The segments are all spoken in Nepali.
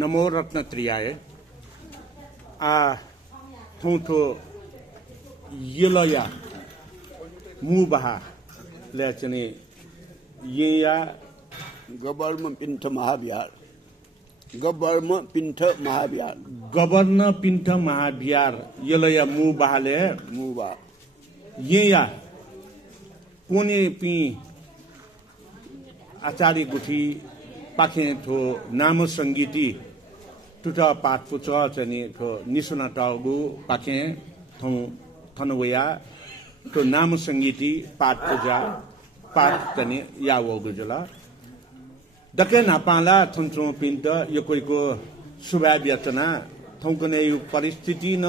नमो रत्न त्रियाय आ थोंथो यलया मुबाहा लेचने येया गवर्न पिंठ महाविहार गवर्न पिंठ महाविहार गवर्न पिंठ महाविहार यलया मुबाले मुबा येया कोने पी आचार्य गुठी पाखे थो नाम संगीती टुटा पाठ पुच चने थो निसुना टागु पाखे थौ थनवया तो नाम संगीती पाठ पूजा पाठ तने यावो गुजला दके नापाला थुन्चो पिन्ट यो कोइको सुभा व्यचना थौकने यो परिस्थिति न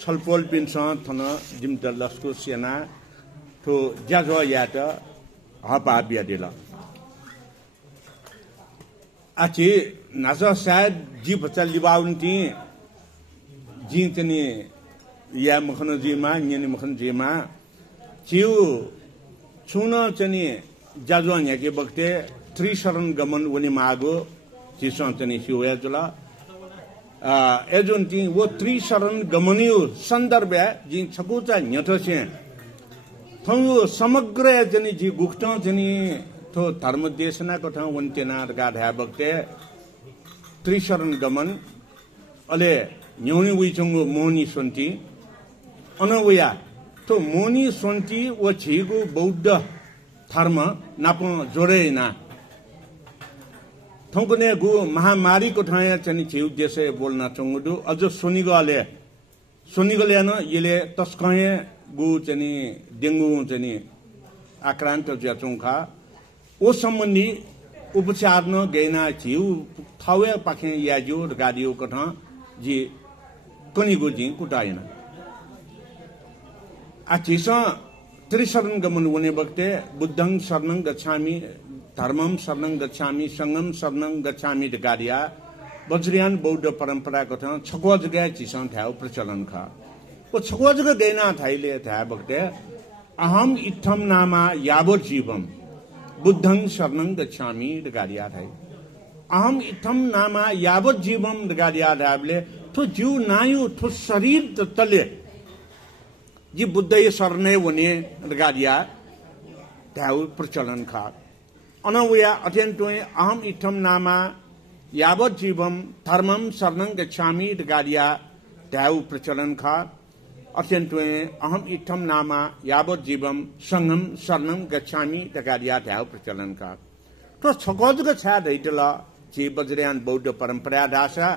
छलपोल पिन्छ थन जिमत लस्को सेना थो ज्याजो यात हपा बियादेला आछि नाजा शायद जी बच्चा लिबाउन्ती जी तने या मखन जीमा न्यने मखन जीमा चिउ छुन चने जाजो न्याके बक्ते त्रिशरण गमन वनि मागो चिसो तने सिया जुला एजुन ती वो त्रिशरण गमनियो संदर्भ जी छकुचा न्यथसे थौ समग्र जनि जी गुक्ट जनि तो धर्म देशना कथा वन्तेना गाधा बक्ते त्रिशरण गमन अले न्योनी विचंगो मोनी सोन्ती अनवया तो मोनी सोन्ती व छिगु बौद्ध धर्म नाप जोडेना थौकने गु महामारी कथा चनि छिउ देशे बोल्न चंगुदु अझ सोनिगले न यले तस्कहे गु चनि डेंगु चनि आक्रान्त ज्याचोंखा ओ सम्बन्धी उपचार न गैना छिउ थावे पाखे याजो गाडियो कथा जी कनिगो जी कुटाइन आचिस त्रिशरण गमन वने बक्ते बुद्धं शरणं गच्छामि धर्मं शरणं गच्छामि संगम शरणं गच्छामि गाडिया वज्रयान बौद्ध परंपरा कथा छको जगह चिसन थाउ प्रचलन खा ओ छको जगह गैना थाइले था बक्ते अहम इत्थम नामा यावो जीवम बुद्धं शरणं गच्छामि गाडिया थाइ अहम इत्थम नामा यावत जीवम गाडिया थाबले तो जीव नायु तो शरीर तले जी बुद्ध ये शरणे वने गाडिया थाउ प्रचलन खा अनवया अत्यन्तोय अहम इत्थम नामा यावत जीवम धर्मम शरणं गच्छामि गाडिया थाउ प्रचलन खा अत्यन्तोय अहम इत्थम नामा यावत जीवम संगम शरणं गच्छामि गाडिया थाउ प्रचलन खा तो छगोजग छा दैतला जी वज्रयान बौद्ध परंपरा दासा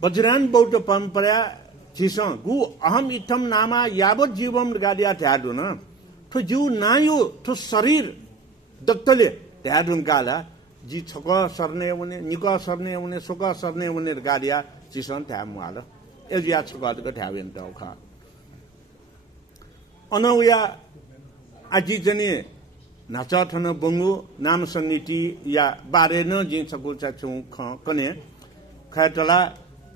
वज्रयान बौद्ध परंपरा चिसो गु अहम इत्थम नामा यावत जीवम गाडिया थादु न तो जीव नायो तो शरीर दत्तले थादुन गाला जी छक सर्ने वने निक सर्ने वने सुक सर्ने वने गाडिया चिसन थाम वाल एजिया छगोजग थावेन तौखा अनवया आजि जने नाचा थन बंगु नाम संगीति या बारे न जे छगु छौ कने खैतला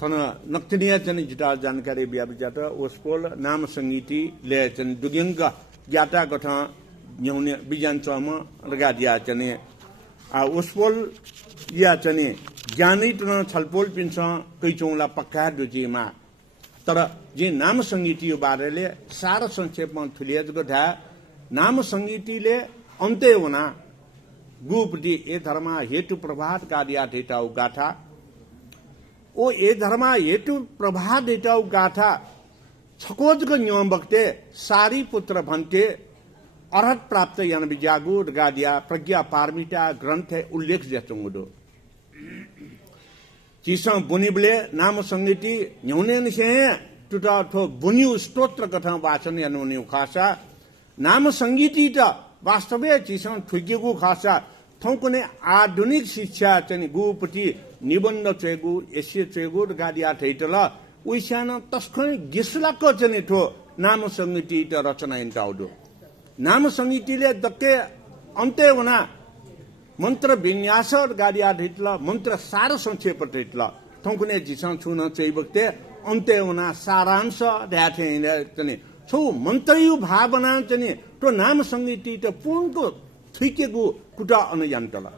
थन नक्तिनिया जने जुटा जानकारी बिया बिजात ओस्पोल नाम संगीति ले जन दुगंग ज्ञाता कथा न्यौने बिजान चम रगादिया जने आ ओस्पोल या जने ज्ञानी तन छलपोल पिन्छ कैचौला पक्का दुजीमा तर जे नाम संगीति बारेले सारा संक्षेपमा थुलिया जगधा नाम संगीतिले अन्ते होना गुपदी ए धर्मा हेतु प्रभात कार्या देताउ गाथा ओ ए धर्मा हेतु प्रभात देताउ गाथा छकोजग नियम बक्ते सारी पुत्र भन्ते अर्हत प्राप्त यान बिजागु गादिया प्रज्ञा पारमिता ग्रन्थ उल्लेख जचंगुदो चिसा बुनिबले नाम संगीति न्यौने निसे टुटा थो बुनिउ स्तोत्र कथा वाचन यानुनि खासा नाम संगीति त वास्तवे चिसन ठुकेगु खासा थौकने आधुनिक शिक्षा चाहिँ गुपति निबन्ध चेगु एसे चेगु गाडिया थैतला उइसान तस्खै गिसलाको चाहिँ थो नाम संगीति त रचना इन्टाउदो नाम संगीतिले दक्के अन्ते वना मंत्र विन्यास गाडिया थैतला मंत्र सार संक्षेप थैतला थौकने जिसन छुन चाहिँ बक्ते अन्ते वना सारांश ध्याथे चाहिँ छौ मन्तयु भावना चाहिँ तो नाम संगीति त पूर्णको थुकेगु कुटा अनयन्तला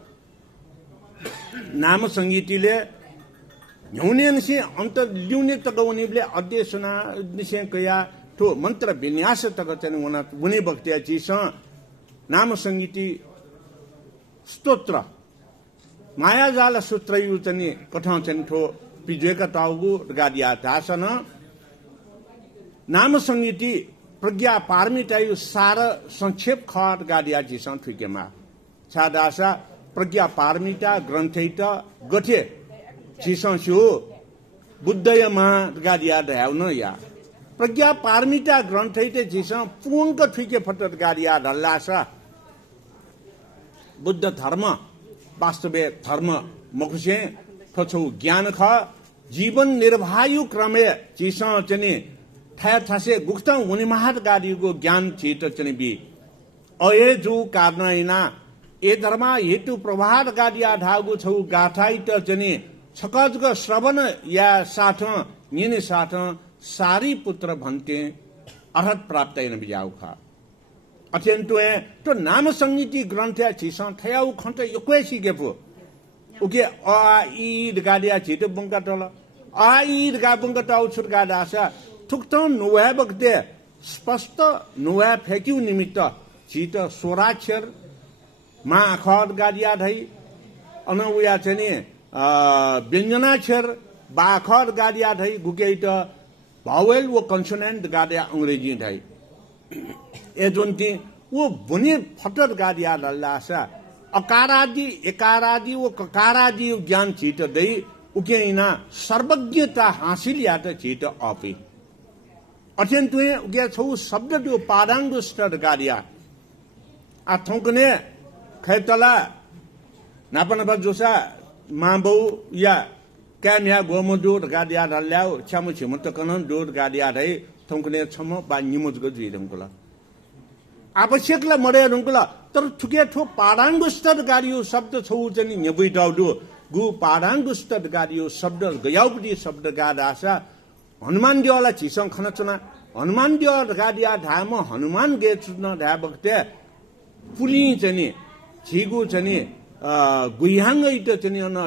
नाम संगीतिले न्यूने निसे अंत ल्यूने तगवनीले अध्यसना निसे कया तो मंत्र विन्यास तक चने वना वने भक्तिया चिस नाम संगीति स्तोत्र मायाजाल सूत्र युचनी कथा चन ठो पिजेका ताउगु गादिया दासन नाम संगीति प्रज्ञा पारमितायु सार संक्षेप खट गादिया चिस ठुकेमा छादासा प्रज्ञा पारमिता ग्रन्थैत गठे चिसो बुद्धयमा गादिया धाउन या प्रज्ञा पारमिता ग्रन्थैत चिस पुंक ठुके फटत गादिया धल्लासा बुद्ध धर्म वास्तवे धर्म मखुसे ठछौ ज्ञान ख जीवन निर्वायु क्रमे चिस चने ठा थासे गुक्त हुने महात गादिको ज्ञान चित चने बि अये जु कार्नैना ए धर्म हेतु प्रभात गादिया धागु छौ गाठाइत चने छकजग श्रवण या साथ निने साथ सारी पुत्र भन्ते अर्हत प्राप्त न बिजाउ खा अत्यंत तो नाम संगीति ग्रंथ चिस ठयाउ खन्त यक्वेसी गेपु उके अ ई गादिया चित बंका टल अ ई गा बंका टाउ छुट गादासा थुक्त नुवा बगते स्पष्ट नुवा फेक्यु निमित्त चित स्वराक्षर मा खड गादिया धै अनउया छने व्यञ्जनाक्षर बाखर गादिया धै गुकेट भावेल व कन्सोनेन्ट गादिया अंग्रेजी धै ए जुन्ती वो बुने फटर गादिया लल्लासा अकारादि एकारादि वो ककारादि ज्ञान चित दै उकेइना सर्वज्ञता हासिल या त चित अपि अत्यन्त उके छौ शब्द दो पादांग स्तर गादिया आ थौकने खैतला नापन बजोसा माबौ या क्याम्या गोमदुर गादिया दल्याउ छमु छिमु त कनन दुर गादिया दै थौकने छम बा निमुज गजुइदमकुला आवश्यकला मरे रुंकुला तर ठुके ठो पाडांग स्तर गाडियो शब्द छौ जनि नेबुइटाउदु गु पाडांग स्तर गाडियो शब्द गयाउपति शब्द गादासा हनुमान दिवाला चिसं खनचना हनुमान दिवा गादिया धाम हनुमान गे चुन धा बक्ते पुली चनि छिगु चनि गुइहाङ इट चनि अन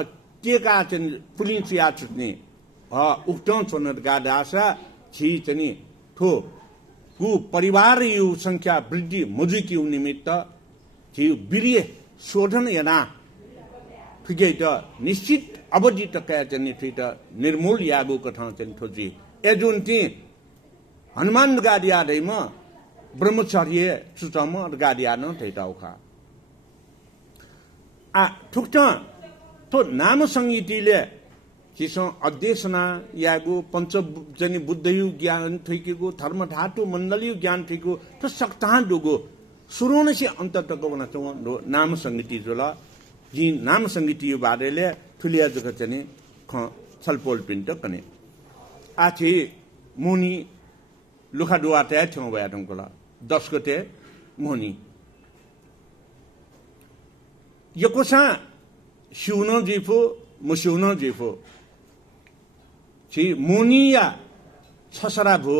केका चनि पुली चिया चुट्ने उक्टं चन गादासा छि चनि ठो गु परिवार यु संख्या वृद्धि मजुकी निमित्त छि वीर्य शोधन यना फिगे त निश्चित अवधि तक चनि फिट निर्मूल यागु कथा चनि ठोजी ए जुन ति हनुमान गादिया दैम ब्रह्मचर्य सुचम गादिया न थैटाउखा आ ठुक्ट तो नाम संगीतिले चिसो अध्यसना यागु पंचजनी बुद्धयु ज्ञान थैकेको धर्म धातु मण्डलियु ज्ञान थैको त सक्तान दुगो सुरुनसी अन्त तक बना चौ नाम संगीति जोला जी नाम संगीति यो बारेले ठुलिया जग चने ख छलपोल पिन्ट कने आछि मुनि लुखा दुआते छौ बया दंगला 10 गते मुनि यकोसा शिवनो जिफो मुशिवनो जिफो छि मुनिया छसरा भो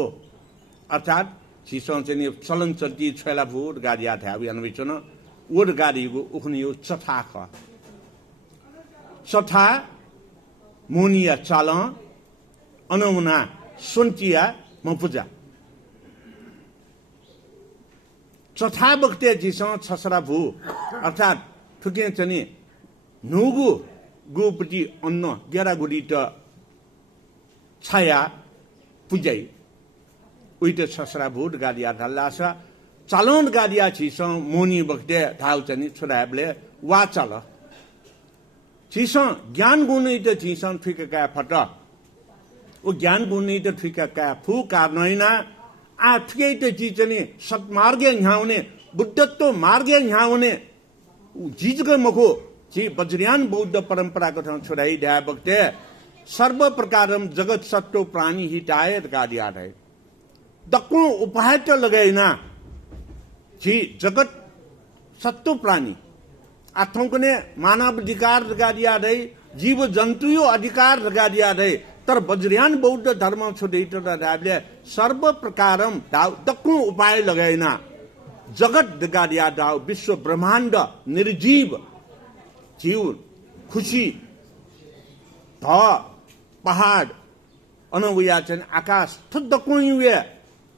अर्थात छिसो चाहिँ चलन चल्ती छला भो गाडिया थाबि अनविचन ओड गाडीको उखनियो चथा ख चथा मुनिया चाल अनमुना सुन्तिया मपुजा चथा बक्ते जिसो छसरा भो अर्थात ठुके चाहिँ नुगु गुपति अन्न गेरा गुडी त छाया पुजै उइटे छसरा भूत गाडिया धल्लासा चालन गाडिया छिसो मोनी बक्ते धाउ चनि छोराबले वा चल छिसो ज्ञान गुनै त छिसो ठिकका फट ओ ज्ञान गुनै त ठिकका फु कार्नैना आ ठिकै त चिचनि सत्मार्गे न्याउने बुद्धत्व मार्गे न्याउने जिजग मखो छि वज्रयान बौद्ध परम्पराको ठाउँ छोराइ द्या बक्ते सर्व प्रकारम जगत सत्व प्राणी हिताय गादिया है दक्कु उपाय त लगाइना छि जगत सत्व प्राणी आथौकने मानव अधिकार गादिया है जीव जन्तु यो अधिकार गादिया है तर वज्रयान बौद्ध धर्म छोडै त दाबले सर्व प्रकारम दक्कु उपाय लगाइना जगत गादिया दाउ विश्व ब्रह्माण्ड निर्जीव जीव खुशी ध पहाड अनवया चाहिँ आकाश थुद्द कोइवे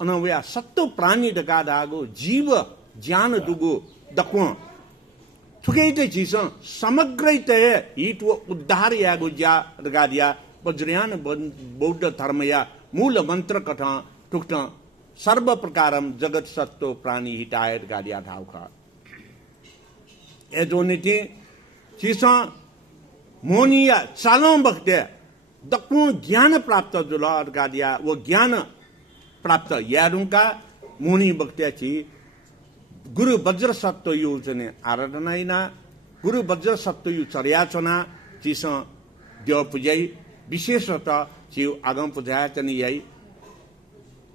अनवया सत्तो प्राणी डगादागो जीव ज्ञान दुगो दक्व थुकैते चिस समग्रैते हिटो उद्धार यागो ज्या डगादिया वज्रयान बौद्ध धर्मया मूल मंत्र कथ टुक्ट सर्व प्रकारम जगत सत्तो प्राणी हिताय डगादिया धाउखा एजोनिति चिस मोनिया चालम बखते दक्कु ज्ञान प्राप्त जुल डगादिया वो ज्ञान प्राप्त यारुंका मुनि बखते छि गुरु वज्र सत्व यु चाहिँ आराधनाइना गुरु वज्र सत्व यु चर्याचना चिस देव पूजै विशेषतः चिउ आगम पूजा चाहिँ यही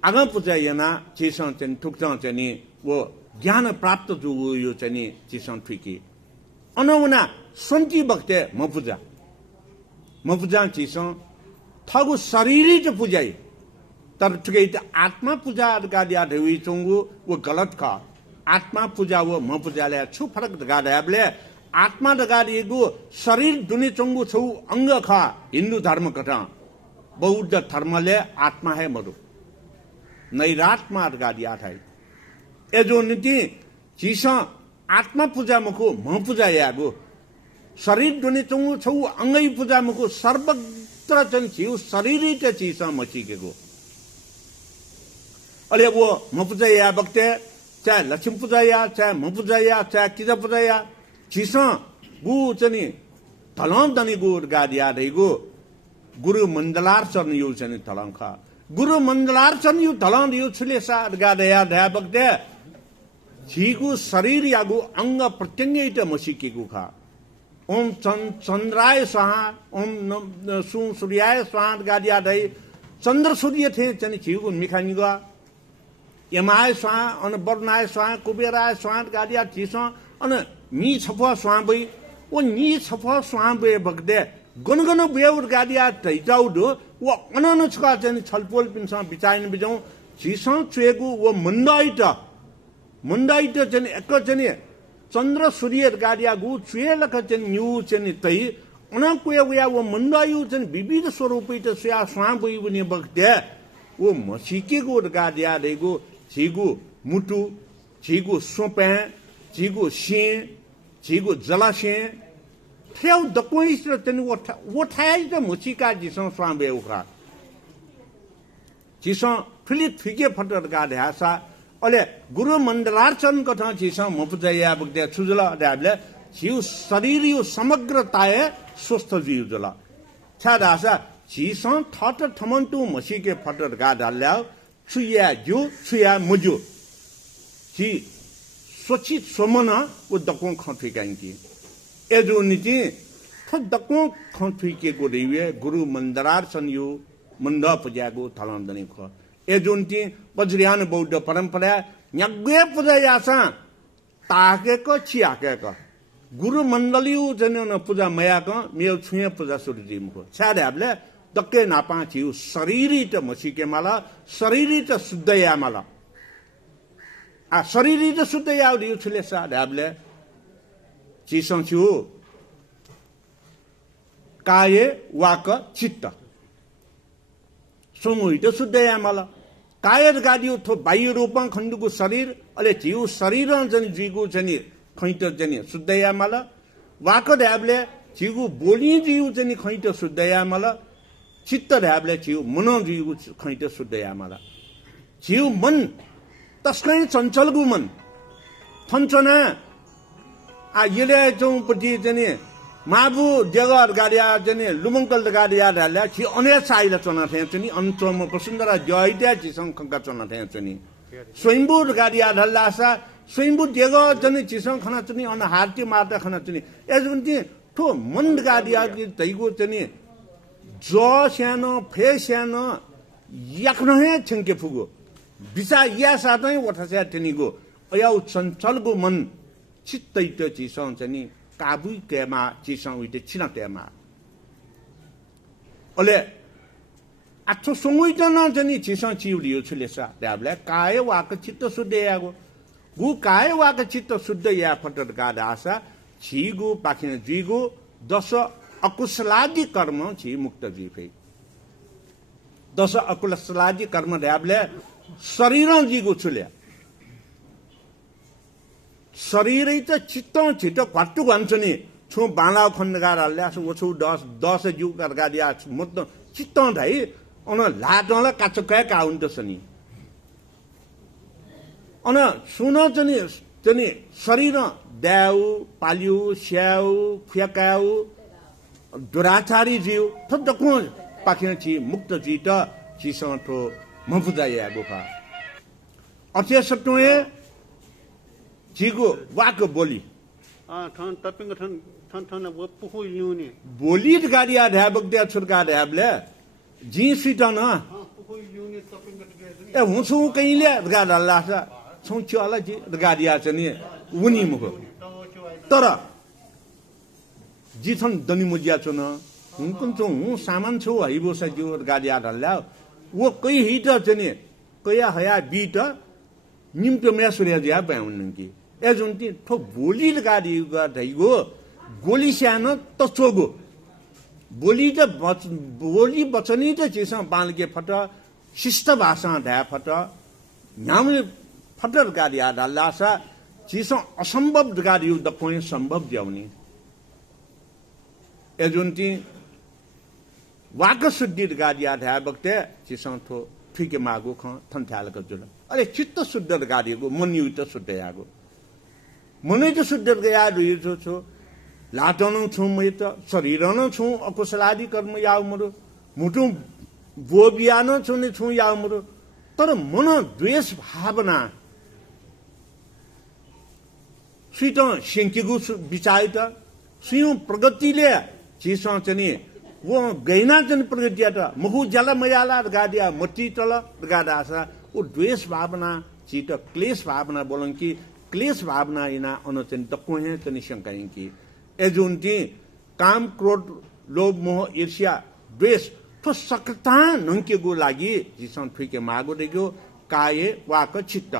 आगम पूजा yana चिस चाहिँ ठुक्छ चाहिँ वो ज्ञान प्राप्त जो यो चाहिँ चिस ठुकी अनौना सन्ति बक्ते म पूजा चिस थगु शरीरी च पूजै तर ठुकै आत्मा पूजा गादिया ढेवी चंगु वो गलत का आत्मा पूजा वो म पूजाले छु फरक गादाबले आत्मा दगादिगु शरीर दुनि चंगु छु अंग खा हिंदू धर्म कथा बौद्ध धर्मले आत्मा है मरु नैरात्मा दगादिया थाई एजो नीति चिस आत्मा पूजा मको म पूजा यागु शरीर दुनि चंगु छु अंगै पूजा मको सर्वत्र चन छिउ शरीरै त चिस मचिकेको अले वो म पूजा या बक्ते चाहे लक्ष्मी पूजा या चाहे म पूजा या चाहे किजा पूजा या चिस गु चाहिँ थलम दनि गु गादिया रहेगु गुरु मण्डलार चरण यु चाहिँ थलम खा गुरु मण्डलार चरण यु थलम यु छुले सा गादया ध्या बक्ते छिगु शरीर यागु अंग प्रत्यंगित मसिकेगु खा ओम चंद्राय स्वाहा ओम सूर्याय स्वाहा गादिया दई चंद्र सूर्य थे चाहिँ छिगु मिखानिगा यमाय स्वाहा अन वर्णाय स्वाहा कुबेराय स्वाहा गादिया चिस अन नि छफा स्वाहा बई ओ नि छफा स्वाहा बे बगदे गनगन बेउर गादिया तैजाउ दो वो अनन छका चाहिँ छलपोल पिन्छ बिचाइन बिजौ चिस चेगु वो मुन्डाइट चाहिँ एक चाहिँ चन्द्र सूर्य गादिया गु चेलक चाहिँ न्यू चाहिँ तै अन कुया वो मुन्डायु चाहिँ विविध स्वरूपित स्या स्वाहा बई बनि बगदे वो मसिकेगु गादिया देगु छिगु मुटु छिगु सोपे छिगु शे छिगु जलाशे थ्याउ दकोइस र तनि वो ठाइ त मुचिका जिसं स्वामे उखा जिसं फिलित फिके फटर गा ध्यासा अले गुरु मण्डलार्चन कथा जिसं मपुजया बगदे छुजला दाबले छिउ शरीर यो समग्रताय स्वस्थ जीव जला छादासा जिसं थट थमन्तु मसिके फटर गा डाल्या छुया जो छुया मुजो छि स्वचित सोमना वो दको खठिकाइंकी एजो निति थ दको खठिके को देवे गुरु मण्डलार सन्यु मण्ड पूजागो थलन्दने ख एजो निति वज्रयान बौद्ध परंपरा न्याग्वे पूजा यासा ताके को छियाके को गुरु मण्डलिउ जन पूजा मया को मेल छुया पूजा सुरजिम को छादाबले दक्के नापा छिउ शरीरी त मसिके माला शरीरी त शुद्धया माला आ शरीरी त शुद्धया दिउ छले सा दाबले चिसं छु काय वाक चित्त सुमुइ त शुद्धया माला काय गादिउ थो बाह्य रूपं खण्डुको शरीर अले छिउ शरीर जनि जिगु जनि खैत जनि शुद्धया माला वाक दाबले छिगु बोली जिउ जनि खैत शुद्धया माला चित्त ढाबले छिउ मनो जीव खैते शुद्धया माला छिउ मन तस्कै चञ्चलगु मन थन्चना आ यले चौपटी जने माबु जगर गाडिया जने लुमंकल गाडिया ढाल्या छि अने साइला चना थे चनि अन्तम वसुन्धरा जयत्या छि संखका चना थे चनि स्वयंभू गाडिया ढल्लासा स्वयंभू जगर जने छि संखना चनि अन हार्ति मार्दा खना चनि एजुन्ति ठो मन गाडिया तैगु चनि जो सानो फे सानो याक्न हे छंके फुगो बिसा या सातै वठा टेनिगो अयाउ चञ्चलगो मन चित्तै त चिसं चाहिँ काबुइ केमा चिसं उइते छिना तेमा अले आठो सङुइ त न चाहिँ चिसं चिउलियो छुलेसा दाबले काय वाक चित्त शुद्ध यागो गु काय वाक चित्त शुद्ध या फटर गादासा छिगु पाखिन जिगु दस अकुशलादि कर्म छि मुक्त जी फे दस अकुशलादि कर्म ढ्याबले शरीर जी को छुल्या शरीर त चित्त छिटो घट्टु भन्छ नि छु बाला खण्डगार हल्ल्या छु 10 जु करगा दिया मुक्त चित्त ढाइ अन लाटला काचकै काउन्ट सनी अन सुन जनी शरीर द्याउ पाल्यु स्याउ फ्याकाउ दुराचारी जीव थदको पाखे छि मुक्त जी त चिसँग ठो मफुजाया गोफा अथे सटोए जीगो वाक बोली ठन तपिङ ठन ठन ठन वो पुखु युनि बोली गाडी आ ढ्याबक द्या छुरका ढ्याबले जी सिटन पुखु युनि तपिङ गटे ए हुछु कहिले गाडा लासा छौच्यो होला जी गाडी आ छ नि उनी मुख तर जी छन् दनी मुजिया छु न हुन कुन छु हु सामान छु हइबो सज्यो गाडी आ ढल्ला वो कई हिट छ नि कया हया बीट निम्तो मे सूर्य ज्या पाउन कि ए जुन ति ठो बोली गाडी गइगो गोली सानो त चोगो बोली त बोली बचनी त चिस बालके फट शिष्ट भाषा ढ्या फट नामले फटर गाडी आ ढल्लासा चिस असम्भव गाडी द कोइ सम्भव ज्याउनी ए जुन ति वाक शुद्धि गाडी आ ढ्या बक्ते चिस थो ठिके मागो ख थन्थ्यालक जुल अरे चित्त शुद्ध गाडीको मन युत शुद्ध यागो मनै त शुद्ध गया रुयो छु लाटन छु मै त शरीर न छु अकुशलादि कर्म याउ मरो मुटु बोबियान छु नि छु याउ मरो तर मन द्वेष भावना सित सिंकिगु विचार त सियु प्रगतिले चिस चनि वो गैना जन प्रगति त मुखु जल मयाला गाडिया मट्टी तल गाडासा ओ द्वेष भावना चित क्लेश भावना बोलन कि क्लेश भावना इना अनचन त कोहे चनि शंकाइ कि एजुन्टी काम क्रोध लोभ मोह ईर्ष्या द्वेष तो सकता नंकेगो लागि जिसन ठिके मागो देगो काये वाक चित्त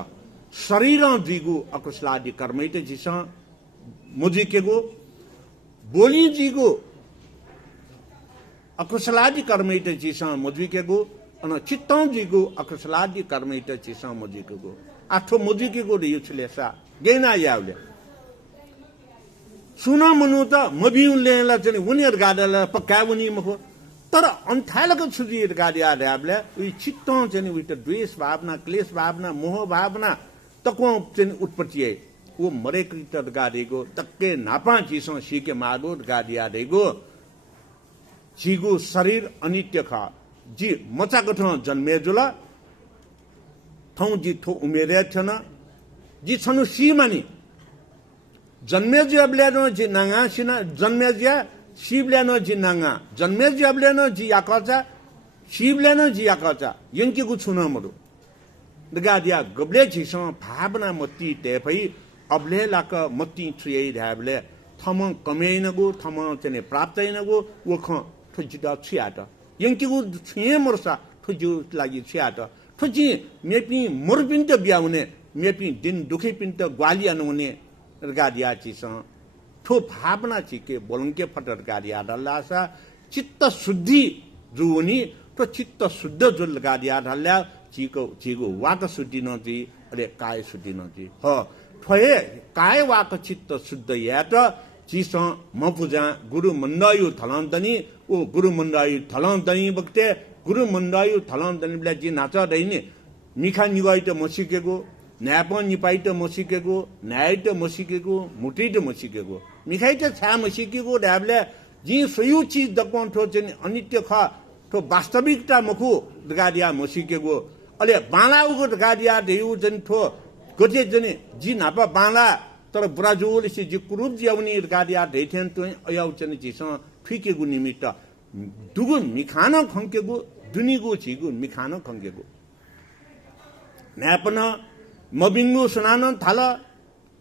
शरीर जिगु अकुशलादि कर्मैत जिस मुजिकेगो बोली जिगु अकुशलादि कर्मैत जिस मुजिकेगो अन चित्त जिगु अकुशलादि कर्मैत जिस मुजिकेगो आठो मुजिकेगो रे युछलेसा गेना याउले सुन मनु त मबिउले ला चाहिँ उनीहरु गाडला पक्का उनी मखो तर अन्थालको छुजी गाडी आ ढ्याबले उइ चित्त चाहिँ उइ त द्वेष भावना क्लेश भावना मोह भावना तको चाहिँ उत्पत्ति है वो मरे कृत गाडीको तक्के नापा चिसो सिके मागो गाडी आ देगो जिगु शरीर अनित्य ख जी मचाको ठ जन्मे जुल थौ जी थो उमेरे छन जी छनु सीमानी जन्मे जिब्लेनो जी नांगा सिना जन्मे जिया शिवलेनो जी नांगा जन्मे जिब्लेनो जी याकचा शिवलेनो जी याकचा यंकी गु छुन मरु दगादिया गब्ले छिस भावना मत्ती तेफै अब्ले लाक मत्ती छुयै ढाबले थम कमेनगु थम चने प्राप्तैनगु वख ठुजिदा छियाट यंकी गु छुये मरसा ठुजु लागि छियाट ठुजि मेपि मुरपिन्त ब्याउने मेपि दिन दुखै पिन्त ग्वालिया नहुने गाडिया चिस ठो भावना चिके बोलंके फटर गाडिया ढल्लासा चित्त शुद्धि जुनी तो चित्त शुद्ध जुल गाडिया ढल्ला चिको वाक शुद्धि नजी अरे काय शुद्धि नजी ह ठये काय वाक चित्त शुद्ध या त चिस मपुजा गुरु मन्दायु थलन्तनी ओ गुरु मन्दायु थलन्तनी बक्ते गुरु मन्दायु थलन्तनी ब्ला जि नाच दैने मिखा निगाइ त मसिकेको न्याप निपाइ त मसिकेको न्याय त मसिकेको मुटै त मसिकेको मिखाइ त छा मसिकेको ढ्याबले जी सोयु चीज दकोन ठो चाहिँ अनित्य ख ठो वास्तविकता मखु गाडिया मसिकेको अले बालाउको गाडिया देउ जन ठो गजे जने जी नापा बाला तर ब्राजुल से जी कुरुप ज्याउनी गाडिया दैथेन त अयाउ चाहिँ जिस फिकेको निमित्त दुगु मिखान खंकेको दुनिगु छिगु मिखान खंकेको न्यापन मबिंगु सुनान थाल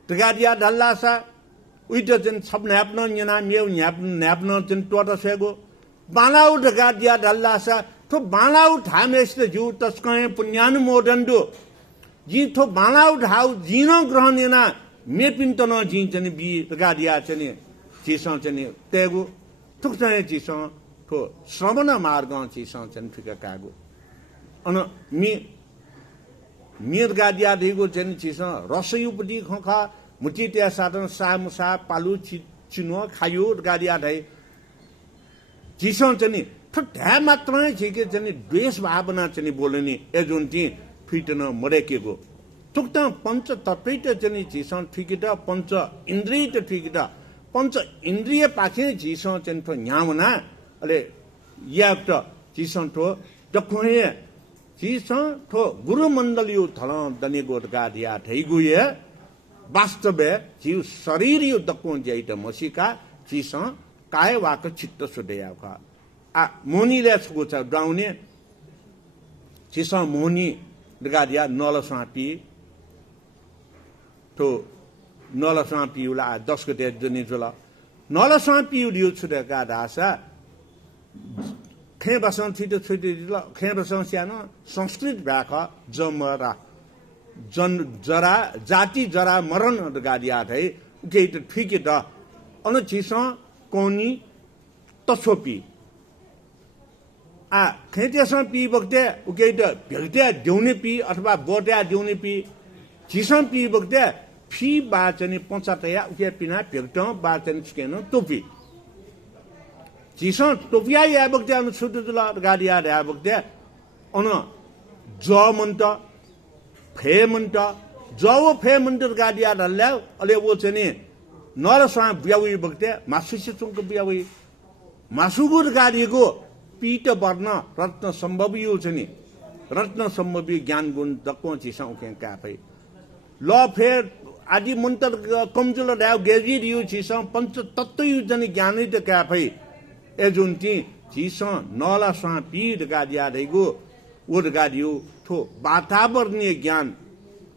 तगाडिया ढल्लासा उइट जन सब न्याप्न न्यना मेउ न्याप्न जन टोट सेगो बालाउ तगाडिया ढल्लासा थो बालाउ ठामेस्त जु तस्कय पुण्यानुमोदन्दो जी थो बालाउ ढाउ जिन ग्रहण नेना मेपिन्त न जी जन बि तगाडिया चने 지성 전에 대구 특정의 지성 그 श्रवण मार्ग 지성 전 फिका कागु अन मिर गादिया दिगो जन जि성 रसयुपदी खखा मुटी त्या साधन सामुसा पालु चिनो खायो गादिया दै जि성 जनी ठ्या मात्र छिके जनी द्वेष भावना जनी बोलनी एजुन्टी फिटन मरेकेको तुक्त पंच तत्वैत जनी जि성 ठिकिटा पंच इन्द्रिय ठिकिटा पंच इन्द्रिय पाखे जि성 जन तो न्यावना अले याक्त जि성 तो दखोये जि성 तो गुरु मण्डलियो थल दने गोटका दिया थैगुये वास्तवे जीव शरीर यो दक्को जैत मसिका जि성 काय वाक चित्त सुदया का आ मोनीले छगो छ डाउने जि성 मोनी दगादिया नलसापी तो नलसापी उला 10 गते जनि जुला नलसापी उलियो छुदका दासा खेबसं थित छुदिल खेबसं स्यानो संस्कृत भाषा जमरा जन जरा जाति जरा मरण गादिया थै गेट ठिके त अन जि성 कोनी तछोपी आ खेतेसं पी बक्ते उकेट भेगते देउने पी अथवा बोट्या देउने पी जि성 पी बक्ते फी बाचनी पञ्चातया उके पिना भेगट बाचनी स्केन टोपी जि성 टोपिया या बक्ते अन छुदुला गादिया या बक्ते अन ज मन्त फे मन्त जव फे मन्त गादिया दल्ला अले वो चनी नरसा ब्यावी बक्ते मासुसी चुंक ब्यावी मासुगुर गादिको पीठ वर्ण रत्न सम्भवियो छनि रत्न सम्भवी ज्ञान गुण दक्को जि성 के काफै ल फेर आदि मन्त्र कमजुल ड्याउ गेजी दियो जि성 पंच तत्व यु जनि ज्ञानै त काफै एजुन्टी जि성 नला सा पीठ गादिया दैगो उड गादियो थो वातावरणीय ज्ञान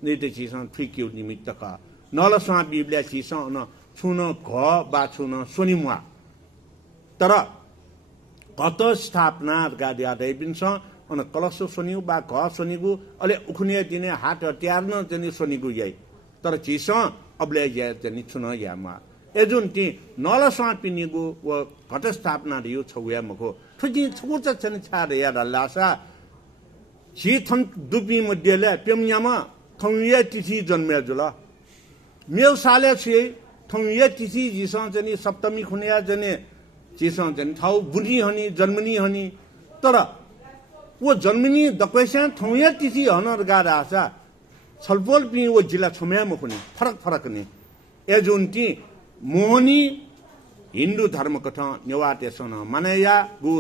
नेते जि성 फिक्यु निमित्त का नला सा बिबले जि성 न छुन घ बा छुन सोनिमुआ तर कत स्थापना गादिया दैबिन्छ अन कलश सोनिउ बा घ सोनिगु अले उखुने दिने हात हतियार न जनि सोनिगु याइ तर जि성 अबले या जनि छुन यामा एजुन्टी नलसा पिनिगु व घट स्थापना दियो छौया मको थुजि छुच छन छारे या लासा छि थन दुपी मध्यले पेमयामा थौया तिथि जन्मे जुल मेउ साले छि थौया तिथि जि성 जनि सप्तमी खुनिया जनि जि성 जनि थाउ बुनी हनी जन्मनी हनी तर वो जन्मनी दक्वेसा थौया तिथि हनर गारा आसा छलपोल पि वो जिल्ला छमया मखुनी फरक नि एजुन्टी मोहनी हिन्दू धर्म कथा नेवाते सन मानेया गु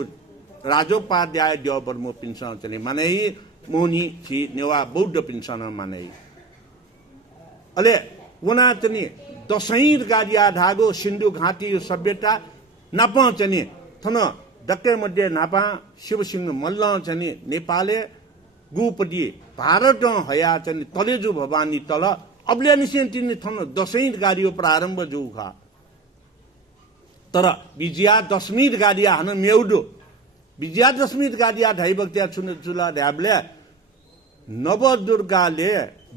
राजोपाध्याय देवबर्मो पिन्सन चले माने मोहनी छि नेवा बौद्ध पिन्सन माने अले वना चनि दशैं गादिया धागो सिन्धु घाटी सभ्यता नापा चनि थन दक्के मध्ये नापा शिवसिंह मल्ल चनि नेपाले गुपदी भारत हया चनि तलेजु भवानी तल अबले निसेन्टिन थन दशैं गादियो प्रारम्भ जुखा तर विजया दशमी गादिया हन मेउडो विजया दशमी गादिया धाइबक्त्या छुन चुला ढ्याबले नवदुर्गाले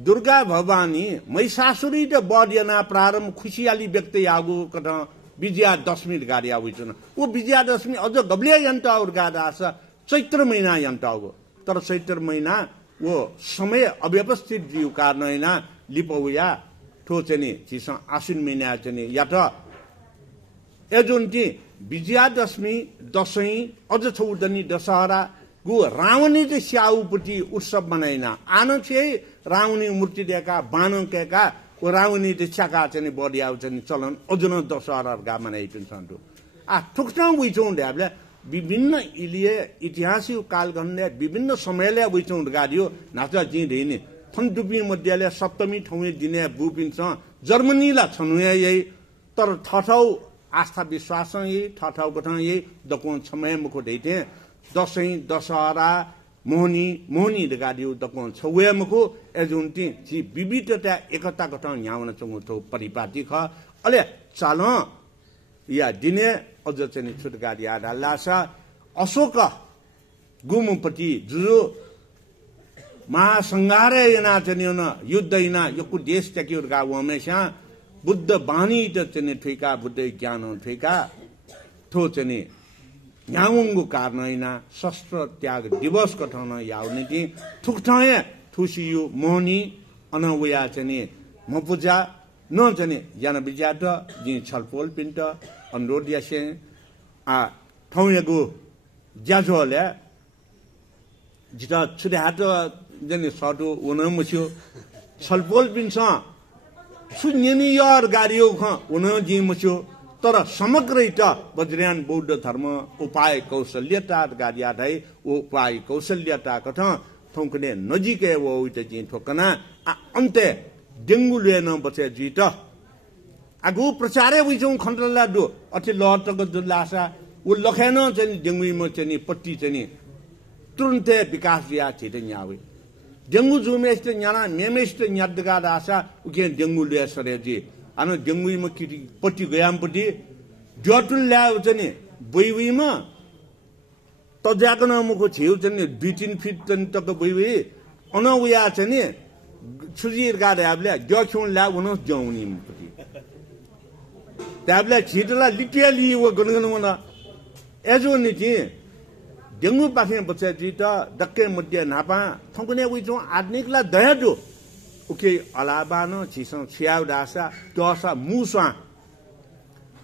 दुर्गा भवानी महिषासुरी द बडियना प्रारम्भ खुशियाली व्यक्त यागु कथ विजया दशमी गादिया हुइछन ओ विजया दशमी अझ गबले यन्त और गादा छ चैत्र महिना यन्त हो तर चैत्र महिना वो समय अव्यवस्थित जिउ कारणैना लिपौया ठोचनी जि성 आश्विन महिना चनि या त एजुन्टी विजयादशमी दशैं अझ चौदनी दशहरा गु रावणी चाहिँ स्याउपट्टि उत्सव मनाइना आन चाहिँ रावणी मूर्ति दिएका बानकेका ओ रावणी चाहिँ स्याका चाहिँ बढिया चाहिँ चलन अझ न दशहरा मनाइन्छन् आ ठुक्टा उइचौँ ढ्याबले विभिन्न इलिए इतिहासिक कालखण्डले विभिन्न समयले उइचौँ गाडियो नाचा जिँदैनि थन्दुपी मध्यले सप्तमी ठौँ दिने बुपिन्छ जर्मनीला छनुया यही तर ठठौ आस्था विश्वास यही ठठौ कथा यही दकोन समय मुखो दैथे दशैं दशहरा मोहनी गाडियो दकोन छौया मुखो एजुन्टी जी विविधता एकता कथा न्याउन चंगु तो परिपाटी ख अले चाल या दिने अझ चाहिँ छुट गाडी आधा लासा अशोक गुमुपति जुजु महासंहारे यना चाहिँ युद्ध यना यो देश त्यकिर गा हमेशा बुद्ध बानी त चाहिँ ठेका बुद्ध ज्ञान ठेका थो चाहिँ न्याउंगु कारणैना शस्त्र त्याग दिवस कठाउन याउने कि थुक्ठाय थुसियु मोहनी अनवया चाहिँ मपुजा न चाहिँ यान बिजाट जि छलपोल पिन्ट अनुरोध यासे आ ठौयगु ज्याजोले जिता छुटे हात जने सटो उन मुस्यो छलपोल पिन्छ सुन्यनी यार गाडियो ख उन जि मुस्यो तर समग्रैत वज्रयान बौद्ध धर्म उपाय कौशल्यता गाडिया धै उपाय कौशल्यता कथ थौकने नजिकै वो उत जि ठोकना अन्ते डेंगु लेन बचे जित आगु प्रचारे विजौ खण्डला दो अति लटक दुलासा उ लखेन चाहिँ डेंगु म चाहिँ पट्टी चाहिँ तुरन्ते विकास दिया छिटे न्यावे डेंगु जुमेस्ट न्याना मेमेस्ट न्यादगा दासा उके डेंगु ले सरेजी अन डेंगु म किटी पट्टी गयाम पट्टी जटुल ल्याउ चाहिँ बुइबुइमा तजाकन मुको छेउ चाहिँ 2-3 फिट चाहिँ तक बुइबुइ अन उया चाहिँ छुजिर गाडे जख्युन ल्या उन जौनी पट्टी त्याबले छिटला लिटियली वो गनगन वना एजो निति डेंगु पाखे बच्चा जी त दक्के मध्य नापा थंकने विजो आदनिकला दयाजो उके अलाबा न छिसं छियाउ दासा तोसा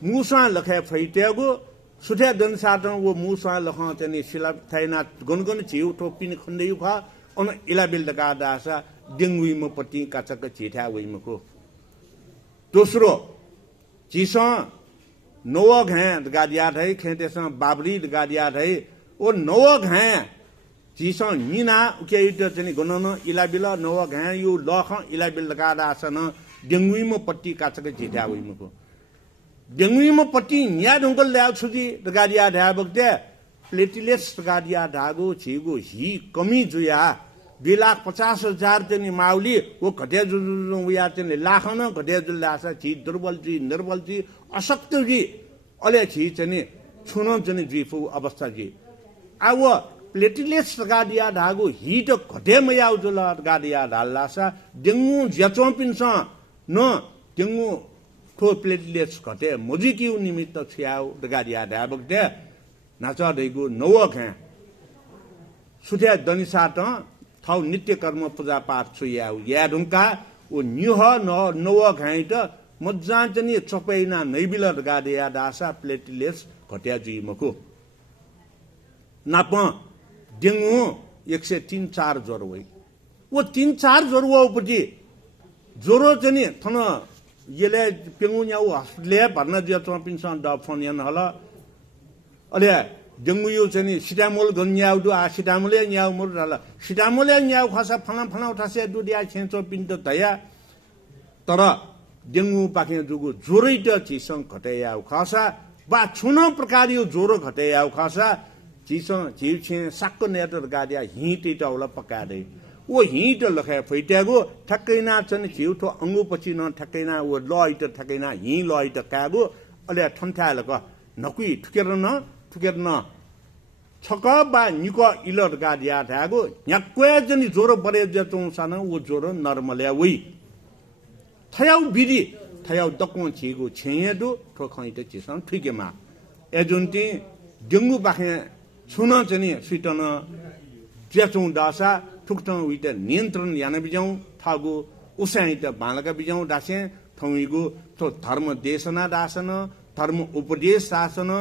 मुसा लखे फैटेगो सुथे दन साटन वो मुसा लख चाहिँ सिला थाइना गनगन छिउ टोपिन खण्डेयु खा अन इलाबिल दका दासा डेंगु म पट्टी काचक छिठा वइमको दोस्रो चिसा नव घे गाडिया धै खेतेस बाबरी गाडिया धै ओ नव घे चिसा निना उके इट चाहिँ गनन इलाबिल नव घे यु लख इलाबिल गाडा आसन डेंगुइम पट्टी काचक जिटा वइमको डेंगुइम पट्टी न्या ढंगल ल्याउ छुजी गाडिया धा बगते प्लेटिलेट्स गाडिया धागो छिगो हि कमी जुया 2,50,000 चाहिँ माउली वो घटे जुजु उया चाहिँ लाखन घटे जुल्लासा छि दुर्बल जी निर्बल जी अशक्त जी अले छि चाहिँ छुन चाहिँ जीफु अवस्था जी आव प्लेटिलेट्स गाडिया धागो हिट घटे मयाउ जुल गाडिया धालासा डेंगु ज्याचो पिन्छ न डेंगु ठो प्लेटिलेट्स घटे मोजिकिउ निमित्त छियाउ गाडिया धाबगते नाचा दैगु नव खे सुथे दनिसाट थौ नित्य कर्म पूजा पाठ छु या ढुङ्का ओ न्युह नव घाइ त मज्जा चाहिँ चपैना नैबिल गाडिया दासा प्लेटिलेट्स घट्या जुइमको नाप डेंगु 103-4 ज्वरो वइ ओ 3-4 ज्वरो उपति ज्वरो चाहिँ थन येले पेंगु न्याउ हस्पिटल भर्ना दिया चपिन्छ ड फोन यान हला अले डेंगु यो चाहिँ सिटामोल गन्याउ दु आ सिटामोले न्याउ मुर रला सिटामोले न्याउ खसा फना उठासे दुदिया छेंचो पिन्त दया तर डेंगु पाखे जुगु ज्वरै त चिसं घटेयाउ खसा बा छुन प्रकार यो ज्वरो घटेयाउ खसा चिसं जीव छे सक्क नेटर गाडिया हिटी त होला पकादे ओ हिट लखे फैट्यागो ठक्कैना चाहिँ जीव ठो अंगु पछि न ठक्कैना ओ लइ त ठक्कैना हि लइ त कागो अले ठन्ठालक नकुइ ठुकेर न छक बा निक इलर गाडिया थागो न्याक्वे जनि ज्वरो बरे जतौ सान ओ ज्वरो नर्मल वइ थयाउ बिदि थयाउ दक्को छिगो छेयदो ठोखै त चिसन ठिकेमा एजुन्ति डेंगु बाखे छुन चाहिँ सुइटन ज्याचौ दासा ठुक्टौ उइट नियन्त्रण यान बिजौ थागो उसाइ त बालका बिजौ दासे थौइगो तो धर्म देशना दासन धर्म उपदेश शासन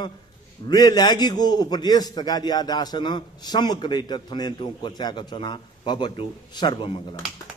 ले लागिगो उपदेश गाडिया दासन समग्रै त थनेन्तु कोचाको चना भवतु सर्वमंगलम।